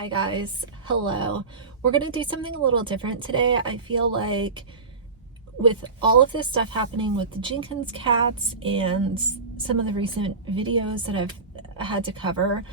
Hi guys, hello. We're gonna do something a little different today. I feel like with all of this stuff happening with the Jenkins cats and some of the recent videos that I've had to cover,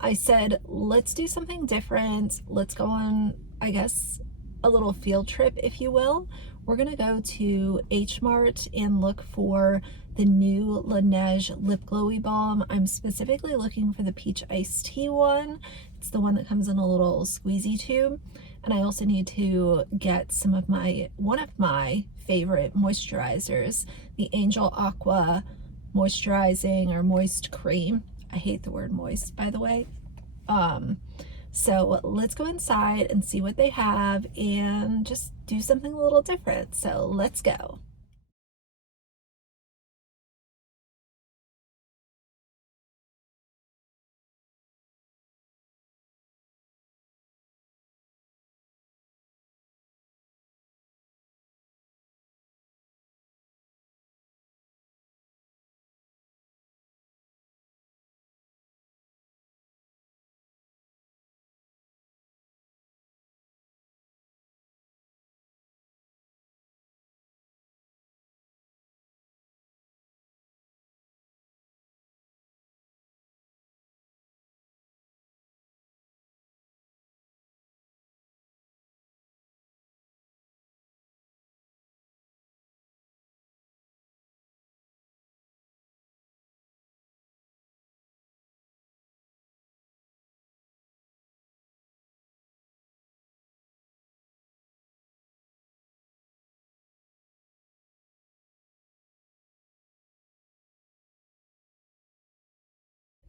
I said, let's do something different. Let's go on, I guess, a little field trip, if you will. We're gonna go to H Mart and look for the new Laneige Lip Glowy Balm. I'm specifically looking for the peach iced tea one. It's the one that comes in a little squeezy tube. And I also need to get one of my favorite moisturizers, the Angel Aqua moisturizing or moist cream. I hate the word moist, by the way. So let's go inside and see what they have and just do something a little different. So let's go.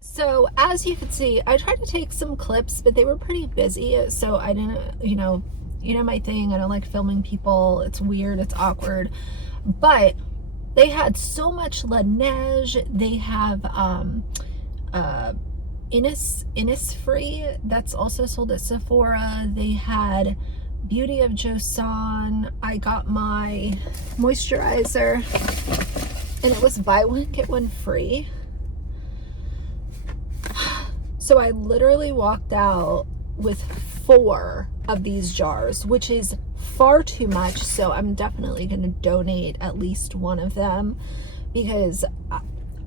So as you can see, I tried to take some clips, but they were pretty busy. So I didn't, my thing. I don't like filming people. It's weird. It's awkward. But they had so much Laneige. They have Innisfree that's also sold at Sephora. They had Beauty of Joseon. I got my moisturizer and it was buy one get one free. So I literally walked out with 4 of these jars, which is far too much. So I'm definitely going to donate at least one of them because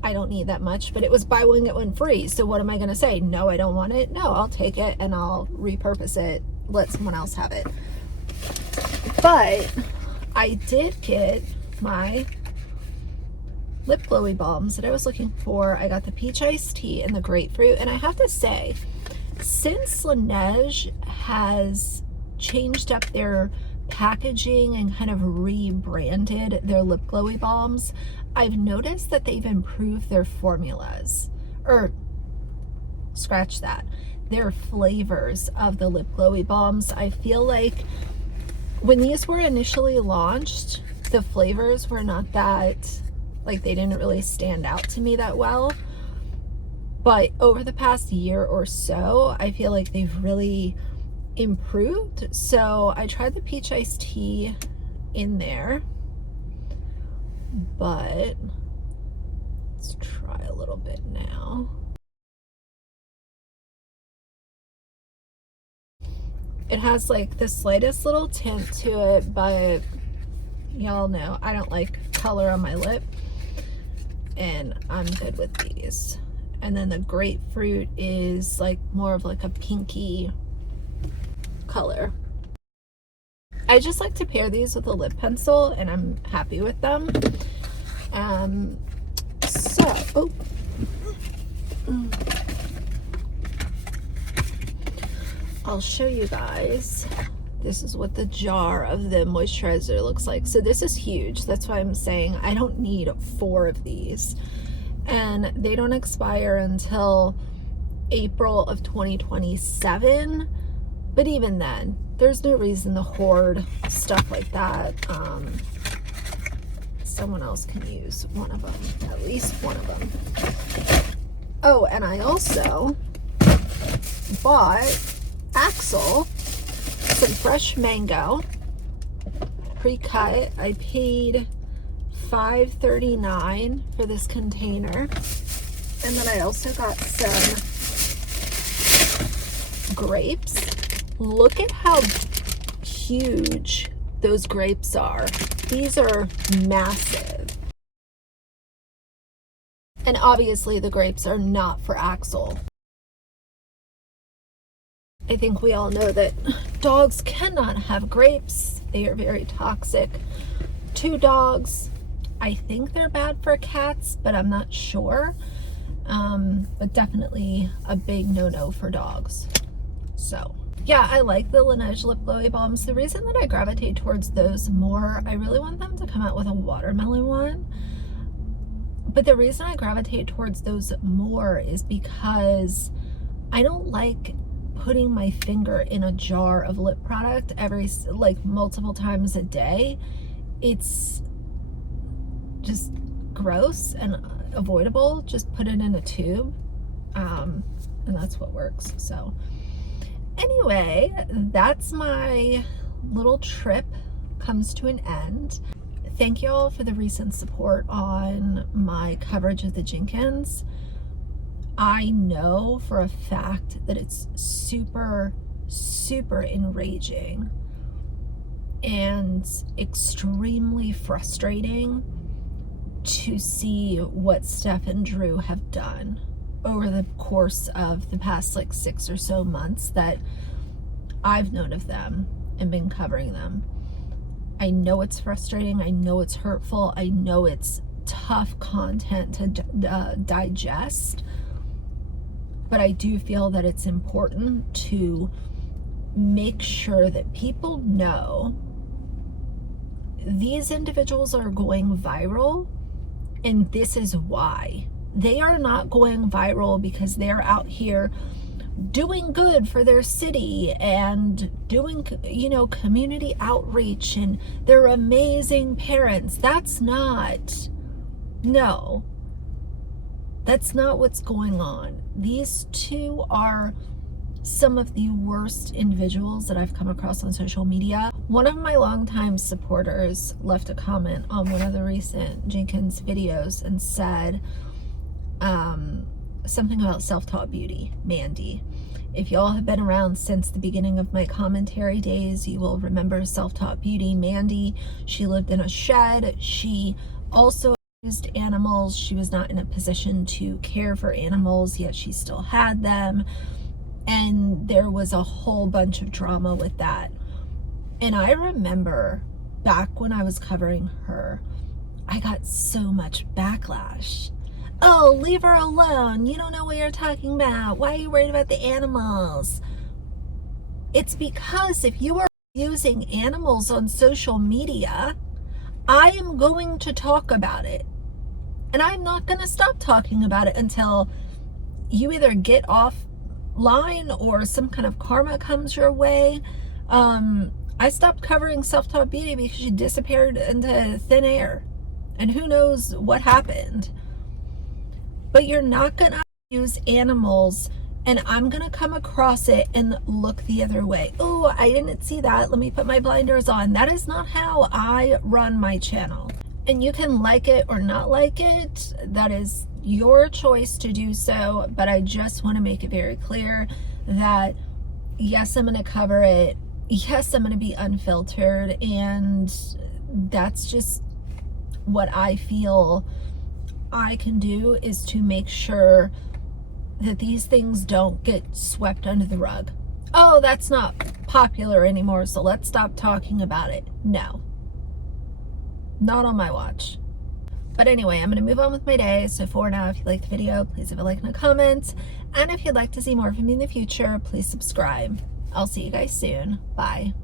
I don't need that much, but it was buy one, get one free. So what am I going to say? No, I don't want it. No, I'll take it and I'll repurpose it. Let someone else have it. But I did get my lip glowy balms that I was looking for. I got the peach iced tea and the grapefruit, and I have to say, since Laneige has changed up their packaging and kind of rebranded their lip glowy balms, I've noticed that they've improved their formulas, or scratch that, their flavors of the lip glowy balms. I feel like when these were initially launched, the flavors were not that, like, they didn't really stand out to me that well. But over the past year or so, I feel like they've really improved. So I tried the peach iced tea in there, but let's try a little bit now. It has like the slightest little tint to it, but y'all know I don't like color on my lip, and I'm good with these. And then the grapefruit is like more of like a pinky color. I just like to pair these with a lip pencil and I'm happy with them. I'll show you guys. This is what the jar of the moisturizer looks like. So this is huge. That's why I'm saying I don't need 4 of these. And they don't expire until April of 2027. But even then, there's no reason to hoard stuff like that. Someone else can use one of them, at least one of them. Oh, and I also bought Axel some fresh mango, pre-cut. I paid $5.39 for this container, and then I also got some grapes. Look at how huge those grapes are. These are massive. And obviously the grapes are not for Axel. I think we all know that dogs cannot have grapes. They are very toxic to dogs. I think they're bad for cats, but I'm not sure. But definitely a big no-no for dogs. So yeah, I like the Laneige lip glowy balms. The reason that I gravitate towards those more, I really want them to come out with a watermelon one. But the reason I gravitate towards those more is because I don't like putting my finger in a jar of lip product multiple times a day. It's just gross and avoidable. Just put it in a tube, and that's what works. So anyway, that's my little trip comes to an end. Thank you all for the recent support on my coverage of the Jenkins. I know for a fact that it's super, super enraging and extremely frustrating to see what Steph and Drew have done over the course of the past 6 or so months that I've known of them and been covering them. I know it's frustrating. I know it's hurtful. I know it's tough content to digest. But I do feel that it's important to make sure that people know these individuals are going viral, and this is why. They are not going viral because they're out here doing good for their city and doing, community outreach, and they're amazing parents. That's not what's going on. These two are some of the worst individuals that I've come across on social media. One of my longtime supporters left a comment on one of the recent Jenkins videos and said something about self-taught beauty, Mandy. If y'all have been around since the beginning of my commentary days, you will remember self-taught beauty, Mandy. She lived in a shed. She also used animals. She was not in a position to care for animals, yet she still had them. And there was a whole bunch of drama with that. And I remember back when I was covering her, I got so much backlash. Oh, leave her alone. You don't know what you're talking about. Why are you worried about the animals? It's because if you are using animals on social media, I am going to talk about it. And I'm not going to stop talking about it until you either get offline or some kind of karma comes your way. I stopped covering self-taught beauty because she disappeared into thin air. And who knows what happened. But you're not going to use animals and I'm going to come across it and look the other way. Oh, I didn't see that. Let me put my blinders on. That is not how I run my channel. And you can like it or not like it. That is your choice to do so. But I just want to make it very clear that yes, I'm going to cover it. Yes, I'm going to be unfiltered. And that's just what I feel I can do, is to make sure that these things don't get swept under the rug. Oh, that's not popular anymore, so let's stop talking about it. No, not on my watch. But anyway, I'm going to move on with my day. So for now, if you liked the video, please leave a like and a comment. And if you'd like to see more from me in the future, please subscribe. I'll see you guys soon. Bye.